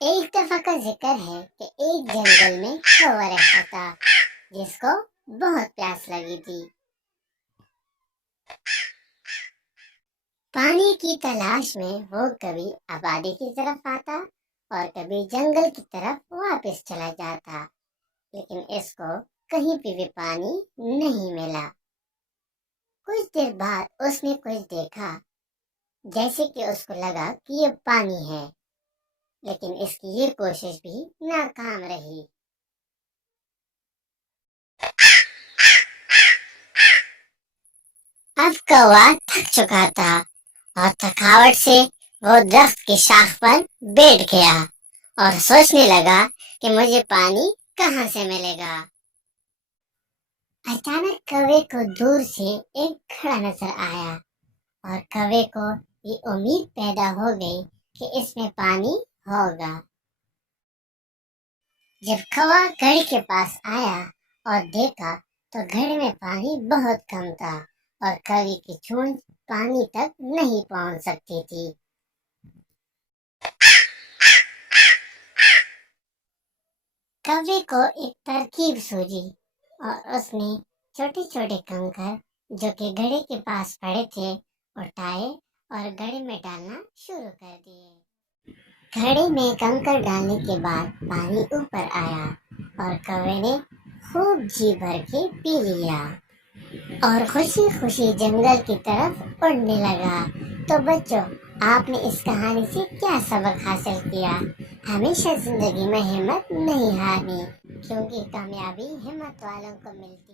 ایک دفعہ کا ذکر ہے کہ ایک جنگل میں کوا رہتا تھا جس کو بہت پیاس لگی تھی۔ پانی کی تلاش میں وہ کبھی آبادی کی طرف آتا اور کبھی جنگل کی طرف واپس چلا جاتا، لیکن اس کو کہیں پہ بھی پانی نہیں ملا۔ کچھ دیر بعد اس نے کچھ دیکھا، جیسے کہ اس کو لگا کہ یہ پانی ہے، لیکن اس کی یہ کوشش بھی ناکام رہی۔ اب کوا تھک چکا تھا اور تھکاوٹ سے وہ درخت کی شاخ پر بیٹھ گیا اور سوچنے لگا کہ مجھے پانی کہاں سے ملے گا۔ اچانک کوے کو دور سے ایک گھڑا نظر آیا اور کوے کو یہ امید پیدا ہو گئی کہ اس میں پانی ہوگا۔ جب کوا گھڑے کے پاس آیا اور دیکھا تو گھڑے میں پانی بہت کم تھا اور کوے کی چونچ پانی تک نہیں پہنچ سکتی تھی۔ کوے کو ایک ترکیب سوجی اور اس نے چھوٹے چھوٹے کنکر جو کہ گھڑے کے پاس پڑے تھے اٹھائے اور گھڑے میں ڈالنا شروع کر دیے۔ گھڑے میں کنکر ڈالنے کے بعد پانی اوپر آیا اور کوے نے خوب جی بھر کے پی لیا اور خوشی خوشی جنگل کی طرف اڑنے لگا۔ تو بچوں، آپ نے اس کہانی سے کیا سبق حاصل کیا؟ ہمیشہ زندگی میں ہمت نہیں ہارنی، کیونکہ کامیابی ہمت والوں کو ملتی